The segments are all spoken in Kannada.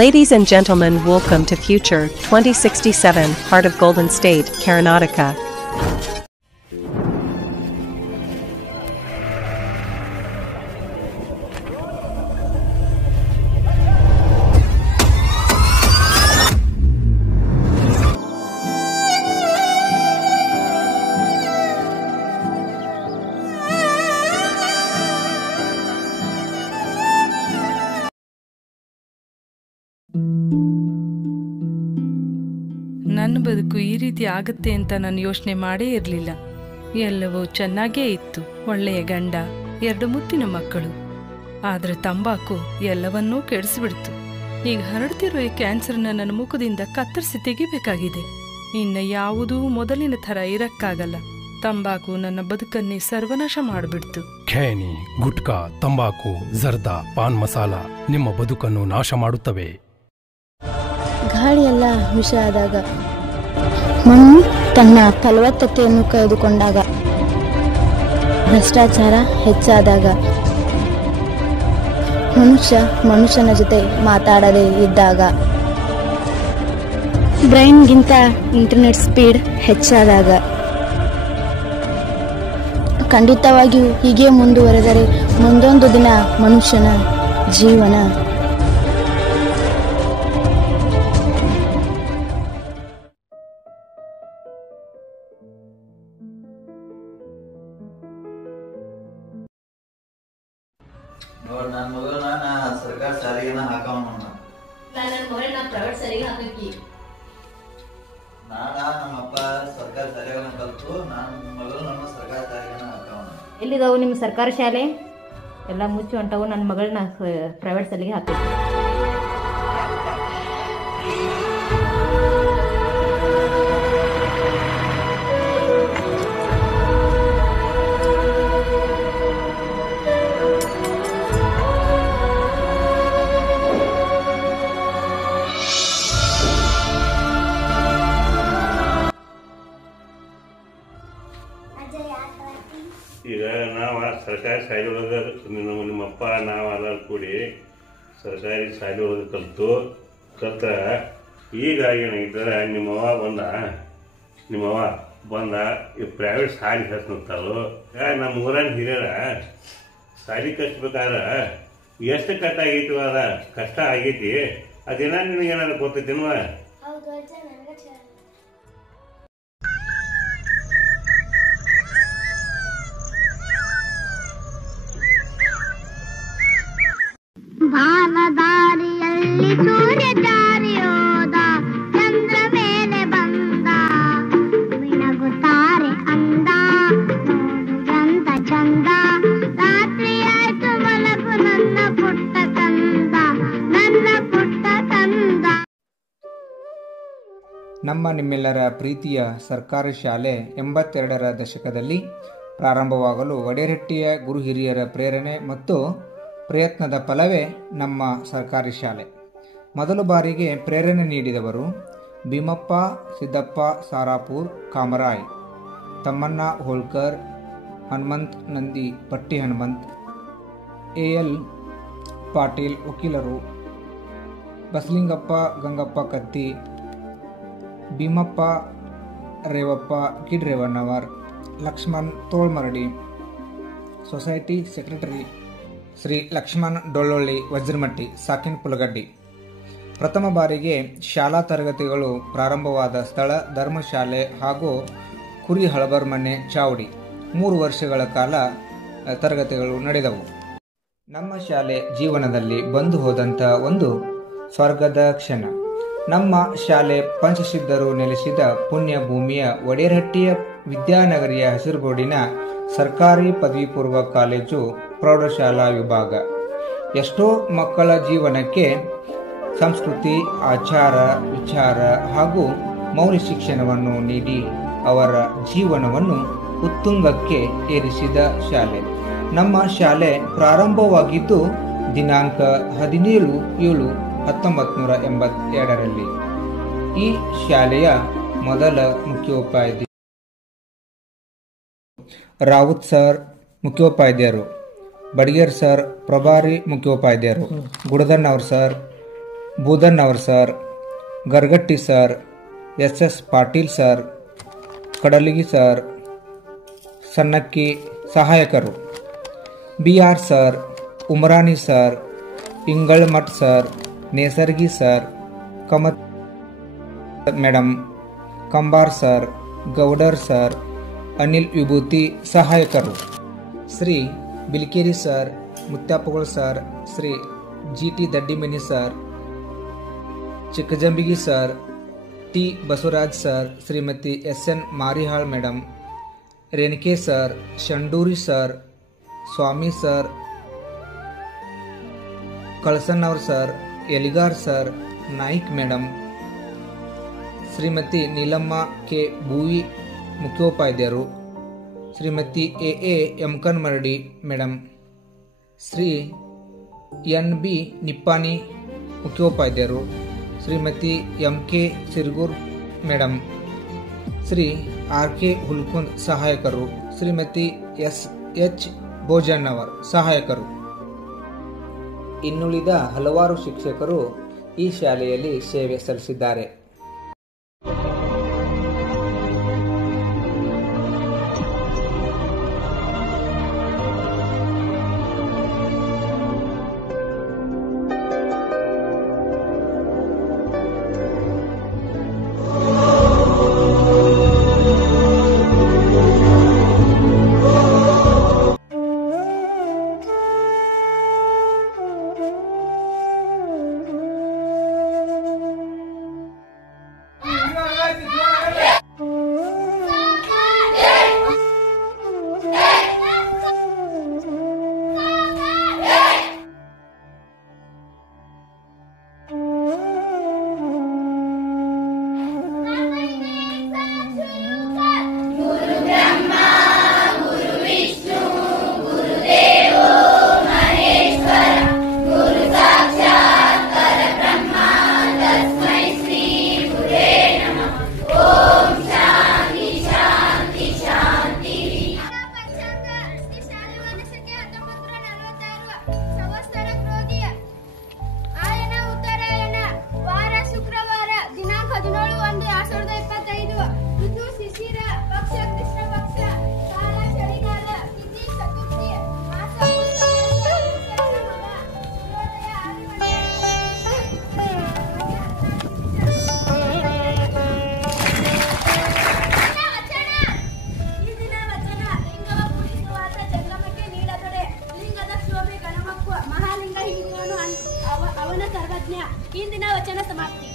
Ladies and gentlemen, welcome to Future 2067, Heart of Golden State, Karnataka. ನನ್ನ ಬದುಕು ಈ ರೀತಿ ಆಗುತ್ತೆ ಅಂತ ನಾನು ಯೋಚನೆ ಮಾಡೇ ಇರಲಿಲ್ಲ. ಎಲ್ಲವೂ ಚೆನ್ನಾಗೇ ಇತ್ತು. ಒಳ್ಳೆಯ ಗಂಡ, 2 ಮುತ್ತಿನ ಮಕ್ಕಳು. ಆದರೆ ತಂಬಾಕು ಎಲ್ಲವನ್ನೂ ಕೆಡಿಸಿಬಿಡ್ತು. ಈಗ ಹರಡ್ತಿರೋ ಈ ಕ್ಯಾನ್ಸರ್ನ ನನ್ನ ಮುಖದಿಂದ ಕತ್ತರಿಸಿ ತೆಗಿಬೇಕಾಗಿದೆ. ಇನ್ನು ಯಾವುದೂ ಮೊದಲಿನ ಥರ ಇರಕ್ಕಾಗಲ್ಲ. ತಂಬಾಕು ನನ್ನ ಬದುಕನ್ನೇ ಸರ್ವನಾಶ ಮಾಡಿಬಿಡ್ತು. ಖೇನಿ, ಗುಟ್ಕಾ, ತಂಬಾಕು, ಜರ್ದಾ, ಪಾನ್ ಮಸಾಲ ನಿಮ್ಮ ಬದುಕನ್ನು ನಾಶ ಮಾಡುತ್ತವೆ. ಗಾಳಿಯೆಲ್ಲ ವಿಷ ಆದಾಗ, ಮಣ್ಣು ತನ್ನ ಫಲವತ್ತತೆಯನ್ನು ಕಳೆದುಕೊಂಡಾಗ, ಭ್ರಷ್ಟಾಚಾರ ಹೆಚ್ಚಾದಾಗ, ಮನುಷ್ಯನ ಜೊತೆ ಮಾತಾಡದೇ ಇದ್ದಾಗ, ಬ್ರೈನ್ಗಿಂತ ಇಂಟರ್ನೆಟ್ ಸ್ಪೀಡ್ ಹೆಚ್ಚಾದಾಗ, ಖಂಡಿತವಾಗಿಯೂ ಹೀಗೆ ಮುಂದುವರೆದರೆ ಮುಂದೊಂದು ದಿನ ಮನುಷ್ಯನ ಜೀವನ ನನ್ನ ಮಗಳನ್ನ ಸರ್ಕಾರ ಶಾಲೆಗೆ ಹಾಕವನ. ನನ್ನ ಮಗಳನ್ನ ಪ್ರೈವೇಟ್ ಶಾಲೆಗೆ ಹಾಕಿ. ನಮ್ಮಪ್ಪ ಸರ್ಕಾರ ಶಾಲೆಗಳನ್ನ ಕಲ್ತು ನನ್ನ ಮಗಳು ನಮ್ಮ ಸರ್ಕಾರ ಶಾಲೆಗೆ ಹಾಕವನ. ಎಲ್ಲಿದಾವು ನಿಮ್ಮ ಸರ್ಕಾರಿ ಶಾಲೆ? ಎಲ್ಲ ಮುಚ್ಚಿ ಹೊಂಟವು. ನನ್ನ ಮಗಳನ್ನ ಪ್ರೈವೇಟ್ ಶಾಲೆಗೆ ಹಾಕಿ. ಈಗ ನಾವು ಸರ್ಕಾರಿ ಶಾಲೆ ಒಳಗೆ ನಿಮ್ಮಪ್ಪ ನಾವು ಎಲ್ಲರೂ ಕೂಡಿ ಸರ್ಕಾರಿ ಶಾಲೆ ಒಳಗೆ ಕಲ್ತ್ರ ಈಗ ಏನಾಗಿದ್ದಾರೆ, ನಿಮ್ಮವ್ವ ಬಂದ ಈ ಪ್ರೈವೇಟ್ ಶಾಲೆ ಹಚ್ತಾಳು. ನಮ್ಮ ಊರನ್ನ ಹಿರಿಯರ ಶಾಲೆ ಕಟ್ಬೇಕಾದ್ರೆ ಎಷ್ಟು ಕಷ್ಟ ಆಗೈತಿ, ಅದ ಕಷ್ಟ ಆಗೈತಿ. ಅದೇನ ನಿನಗೇನಾದ್ರು ಗೊತ್ತೈತಿನ್ವ? ಭಾವದಾರಿಯಲ್ಲಿ ಸೂರ್ಯ ಜಾರಿಯೋದ, ಚಂದ್ರ ಮೇಲೆ ಬಂದ, ಮಿಣಗುತ್ತಾರೆ ಅಂದ, ನೋಡುವಂತ ಚಂದ. ರಾತ್ರಿಯಾಯ್ತು ಮಲಗು ನನ್ನ ಪುಟ್ಟ ಕಂದ, ನನ್ನ ಪುಟ್ಟ ಕಂದ. ನಿಮ್ಮೆಲ್ಲರ ಪ್ರೀತಿಯ ಸರ್ಕಾರಿ ಶಾಲೆ 82ರ ದಶಕದಲ್ಲಿ ಪ್ರಾರಂಭವಾಗಲು ಒಡೆರಹಟ್ಟಿಯ ಗುರು ಹಿರಿಯರ ಪ್ರೇರಣೆ ಮತ್ತು ಪ್ರಯತ್ನದ ಫಲವೇ ನಮ್ಮ ಸರ್ಕಾರಿ ಶಾಲೆ. ಮೊದಲ ಬಾರಿಗೆ ಪ್ರೇರಣೆ ನೀಡಿದವರು ಭೀಮಪ್ಪ ಸಿದ್ದಪ್ಪ ಸಾರಾಪುರ್ ಕಾಮರಾಯ್, ತಮ್ಮಣ್ಣ ಹೋಳ್ಕರ್, ಹನುಮಂತ್ ನಂದಿ ಪಟ್ಟಿ ಹನುಮಂತ್, ಎಲ್ ಪಾಟೀಲ್ ವಕೀಲರು, ಬಸಲಿಂಗಪ್ಪ ಗಂಗಪ್ಪ ಕತ್ತಿ, ಭೀಮಪ್ಪ ರೇವಪ್ಪ ಗಿಡ್ರೇವಣ್ಣವರ್, ಲಕ್ಷ್ಮಣ್ ತೋಳ್ಮರಡಿ, ಸೊಸೈಟಿ ಸೆಕ್ರೆಟರಿ ಶ್ರೀ ಲಕ್ಷ್ಮಣ್ ಡೊಳ್ಳೊಳ್ಳಿ ವಜ್ರಮಟ್ಟಿ, ಸಾಕಿನ್ ಪುಲಗಡ್ಡಿ. ಪ್ರಥಮ ಬಾರಿಗೆ ಶಾಲಾ ತರಗತಿಗಳು ಪ್ರಾರಂಭವಾದ ಸ್ಥಳ ಧರ್ಮಶಾಲೆ ಹಾಗೂ ಕುರಿ ಹಳಬರ್ ಮನೆ ಚಾವಡಿ. 3 ವರ್ಷಗಳ ಕಾಲ ತರಗತಿಗಳು ನಡೆದವು. ನಮ್ಮ ಶಾಲೆ ಜೀವನದಲ್ಲಿ ಬಂದು ಹೋದಂಥ ಒಂದು ಸ್ವರ್ಗದ ಕ್ಷಣ. ನಮ್ಮ ಶಾಲೆ ಪಂಚಸಿದ್ಧರು ನೆಲೆಸಿದ ಪುಣ್ಯ ಭೂಮಿಯ ಒಡೆರಹಟ್ಟಿಯ ವಿದ್ಯಾನಗರಿಯ ಹಸಿರುಗೋಡಿನ ಸರ್ಕಾರಿ ಪದವಿ ಪೂರ್ವ ಕಾಲೇಜು ಪ್ರೌಢಶಾಲಾ ವಿಭಾಗ. ಎಷ್ಟೋ ಮಕ್ಕಳ ಜೀವನಕ್ಕೆ ಸಂಸ್ಕೃತಿ, ಆಚಾರ, ವಿಚಾರ ಹಾಗೂ ಮೌಲ್ಯ ಶಿಕ್ಷಣವನ್ನು ನೀಡಿ ಅವರ ಜೀವನವನ್ನು ಉತ್ತುಂಗಕ್ಕೆ ಏರಿಸಿದ ಶಾಲೆ. ನಮ್ಮ ಶಾಲೆ ಪ್ರಾರಂಭವಾಗಿದ್ದು ದಿನಾಂಕ 17/7/1982ರಲ್ಲಿ. ಈ ಶಾಲೆಯ ಮೊದಲ ಮುಖ್ಯೋಪಾಧ್ಯಾಯರು ರಾವುತ್ ಸರ್ ಮುಖ್ಯೋಪಾಧ್ಯಾಯರು, ಬಡಿಗೇರ್ ಸರ್ ಪ್ರಭಾರಿ ಮುಖ್ಯೋಪಾಧ್ಯಾಯರು, Gudadannavar sir Boodannavar sir, Gargatti sir, S Patil sir, Kadaligi sir, Sannakki ಸಹಾಯಕರು, BR sir, Umarani sir, Ingalamath sir, Nesargi sir, Kamat madam, Kambar sir, Gowdar sir, Anil Vibhuti ಸಹಾಯಕರು, Shri Bilkeri sir, Mutyapugala sir, Shri GT Daddimani sir, Chikkajambigi sir, T Basavaraj sir, Shrimati SN Marihal madam, Renake sir, Shanduri sir, Swami sir, Kalasannavar sir, Eligar sir, Naik madam, Shrimati Neelamma K Booyi ಮುಖ್ಯೋಪಾಧ್ಯಾಯರು, Shrimati AA Yamakanmaradi madam, Shri NB Nippani ಮುಖ್ಯೋಪಾಧ್ಯಾಯರು, Shrimati MK Sirgur madam, Shri RK Hulkund ಸಹಾಯಕರು, ಶ್ರೀಮತಿ SH ಭೋಜಣ್ಣವರ್ ಸಹಾಯಕರು. ಇನ್ನುಳಿದ ಹಲವಾರು ಶಿಕ್ಷಕರು ಈ ಶಾಲೆಯಲ್ಲಿ ಸೇವೆ ಸಲ್ಲಿಸಿದ್ದಾರೆ. ಇಂದಿನ ವಚನ ಸಮಾಪ್ತಿ.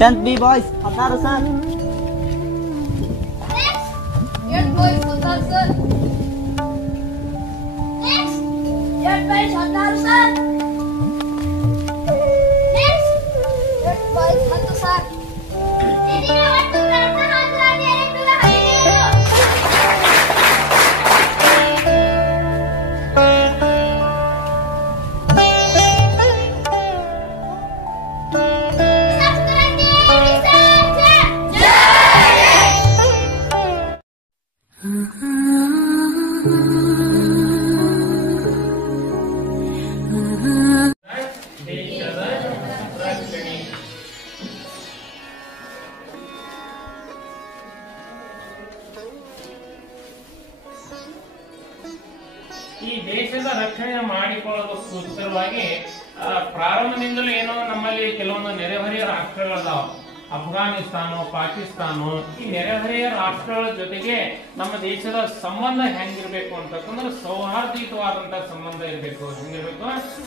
Tenth B boys, Hataru sir. Next, 8th boys, Hataru sir. Next, 8th boys, Hataru sir. Next, 8th boys, Hataru sir. Ini waktu berapa Hataru ini dulu hari ini. Uh-huh. ಈ ದೇಶದ ರಕ್ಷಣೆ ಮಾಡಿಕೊಳ್ಳೋದಕ್ಕೋಸ್ಕರವಾಗಿ ಪ್ರಾರಂಭದಿಂದಲೂ ಏನೋ ನಮ್ಮಲ್ಲಿ ಕೆಲವೊಂದು ನೆರೆಹೊರೆಯ ರಾಷ್ಟ್ರಗಳದಾವ. ಅಫ್ಘಾನಿಸ್ತಾನ, ಪಾಕಿಸ್ತಾನ, ಈ ನೆರೆಹೊರೆಯ ರಾಷ್ಟ್ರಗಳ ಜೊತೆಗೆ ನಮ್ಮ ದೇಶದ ಸಂಬಂಧ ಹೆಂಗಿರ್ಬೇಕು ಅಂತಂದ್ರೆ ಸೌಹಾರ್ದಯುತವಾದಂತಹ ಸಂಬಂಧ ಇರಬೇಕು. ಹೆಂಗಿರ್ಬೇಕು?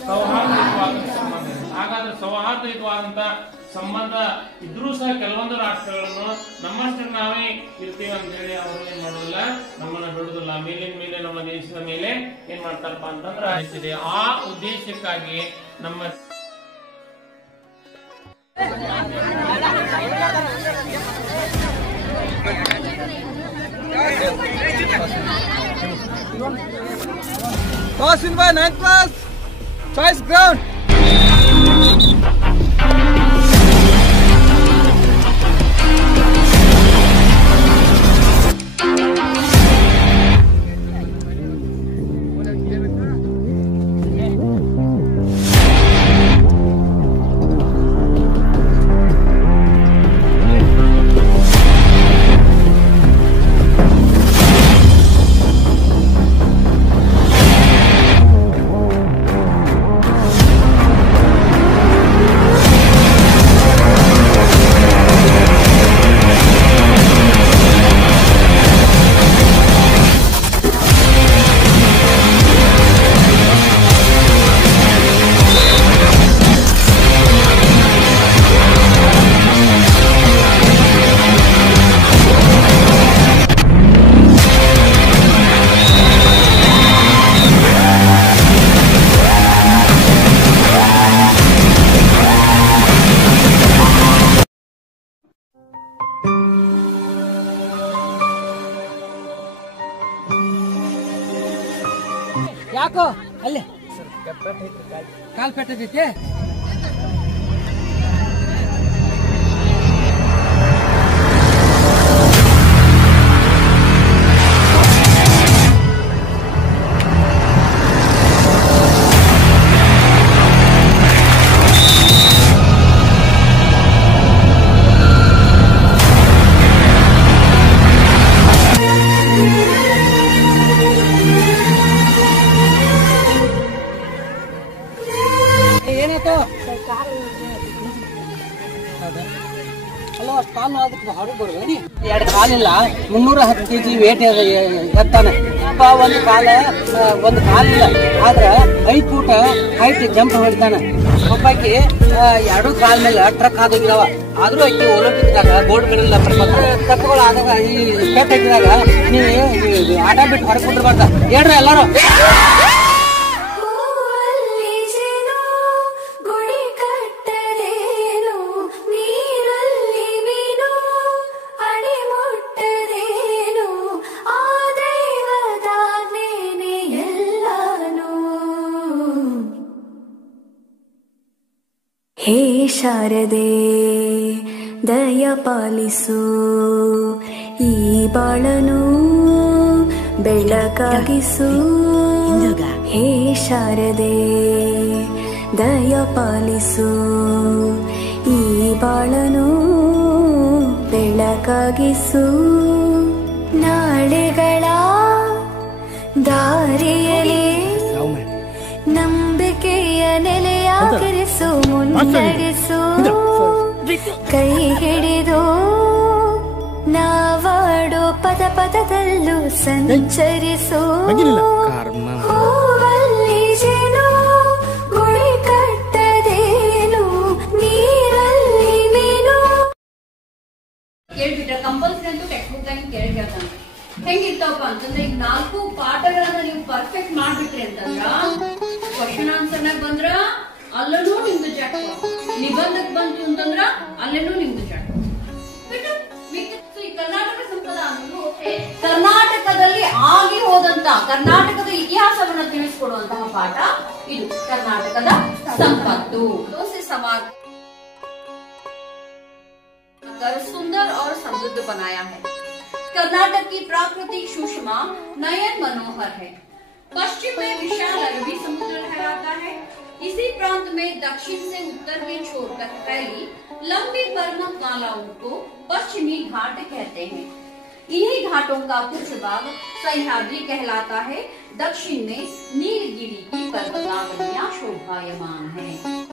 ಸೌಹಾರ್ದಯುತವಾದಂತಹ ಸಂಬಂಧ ಇರಬೇಕು. ಹಾಗಾದ್ರೆ ಸೌಹಾರ್ದಯುತವಾದಂತಹ ಸಂಬಂಧ ಇದ್ರೂ ಸಹ ಕೆಲವೊಂದು ರಾಷ್ಟ್ರಗಳನ್ನು ನಮ್ಮಷ್ಟು ನಾವೇ ಇರ್ತೀವಿ ಅಂತ ಹೇಳಿ ಅವರು ಏನ್ ಮಾಡೋದಿಲ್ಲ, ನಮ್ಮನ್ನ ಬಿಡುದಿಲ್ಲ. ಮೇಲಿನ ಮೇಲೆ ನಮ್ಮ ದೇಶದ ಮೇಲೆ ಏನ್ ಮಾಡ್ತಾರಪ್ಪ ಅಂತಂದ್ರೆ ಆ ಉದ್ದೇಶಕ್ಕಾಗಿ ನಮ್ಮ Pass in by 9th class. Choice ground. ಯಾಕೋ ಅಲ್ಲೇ ಕಾಲ್ ಪೆಟ್ಟದೈತೆ. ಎರಡು ಕಾಲಿಲ್ಲ 310 kg ವೇಟ್ ಎತ್ತಾನೆ. ಒಂದು ಕಾಲಿಲ್ಲ ಆದ್ರ 5 ಫೂಟ್ ಹೈಟ್ ಜಂಪ್ ಹೊಡಿತಾನೆ. ಒಬ್ಬಾಕಿ 2 ಕಾಲ ಮೇಲೆ ಟ್ರಕ್ ಆಗೋಗಿದಾವ. ಆದ್ರೂ ಆಕಿ ಒಲಿಂಪಿಕ್ದಾಗ ಗೋಲ್ಡ್ ಮೆಡಲ್ ಟ್ರಕ್ಗಳು ಆದಾಗ ಈ ಸ್ಪೆಟ್ ಹಾಕಿದಾಗ ನೀವು ಆಟ ಬಿಟ್ಟು ಹೊರಕೊಂಡ್ರಬಾರ್ದ. ಹೇಳ್ರಿ ಎಲ್ಲಾರು. ಹೇ ಶಾರದೆ ದಯ ಪಾಲಿಸು, ಈ ಬಾಳನು ಬೆಳಕಾಗಿಸು. ಹೇ ಶಾರದೆ ದಯ ಪಾಲಿಸು, ಈ ಬಾಳನು ಬೆಳಕಾಗಿಸು. ನಾಳೆಗಳ ದಾರಿಯಲ್ಲಿ ನಂಬಿಕೆಯ ನೆಲೆಯಾಗಿರಿಸು, ಮುನ್ನಡೆಸು. ಕೈ ಹಿಡಿದು ನಾವಾಡೋ ಪದ ಪದದಲ್ಲೂ ಸಂಚರಿಸು. ಹೂವಲ್ಲಿ ಜೇನು ಗುಳಿ ಕಟ್ಟದೇನು, ನೀರಲ್ಲಿ ಮೀನು. ಕೇಳ್ಬಿಟ್ರೆ ಕಂಪಲ್ಸರಿ ಅಂತೂ ಟೆಕ್ಸ್ಟ್ ಬುಕ್ ಆಗಿ ಕೇಳ್ತಾನೆ. ಹೆಂಗಿರ್ತಾವಪ್ಪ ಅಂತಂದ್ರೆ ಈಗ 4 ಪಾಠಗಳನ್ನ ನೀವು ಪರ್ಫೆಕ್ಟ್ ಮಾಡ್ಬಿಟ್ರಿ ಅಂತಂದ್ರ ಕ್ವಶನ್ ಆನ್ಸರ್ನಾಗ ಬಂದ್ರ ಅಲ್ಲೂ ನಿಮ್ದು ಚಟ್, ನಿಬಂಧಕ್ ಬಂತು ಅಂತಂದ್ರ ಅಲ್ಲೇನೂ ನಿಮ್ದು ಚಟ್. ಈ ಕರ್ನಾಟಕ ಸಂಪದ ಅನ್ನೋದು ಕರ್ನಾಟಕದಲ್ಲಿ ಆಗಿ ಹೋದಂತ ಕರ್ನಾಟಕದ ಇತಿಹಾಸವನ್ನ ತಿಳಿಸಿಕೊಡುವಂತಹ ಪಾಠ ಇದು ಕರ್ನಾಟಕದ ಸಂಪತ್ತು. ದೋಸೆ ಸಮಾಜ सुंदर और समृद्ध बनाया है। कर्नाटक की प्राकृतिक सुषमा नयन मनोहर है। पश्चिम में विशाल अरबी समुद्र लहराता है। इसी प्रांत में दक्षिण से उत्तर के छोर तक फैली लंबी पर्वत मालाओं को पश्चिमी घाट कहते हैं। इन्हीं घाटों का कुछ भाग सह्याद्री कहलाता है। दक्षिण में नीलगिरी की पर्वतावलियां शोभायमान है।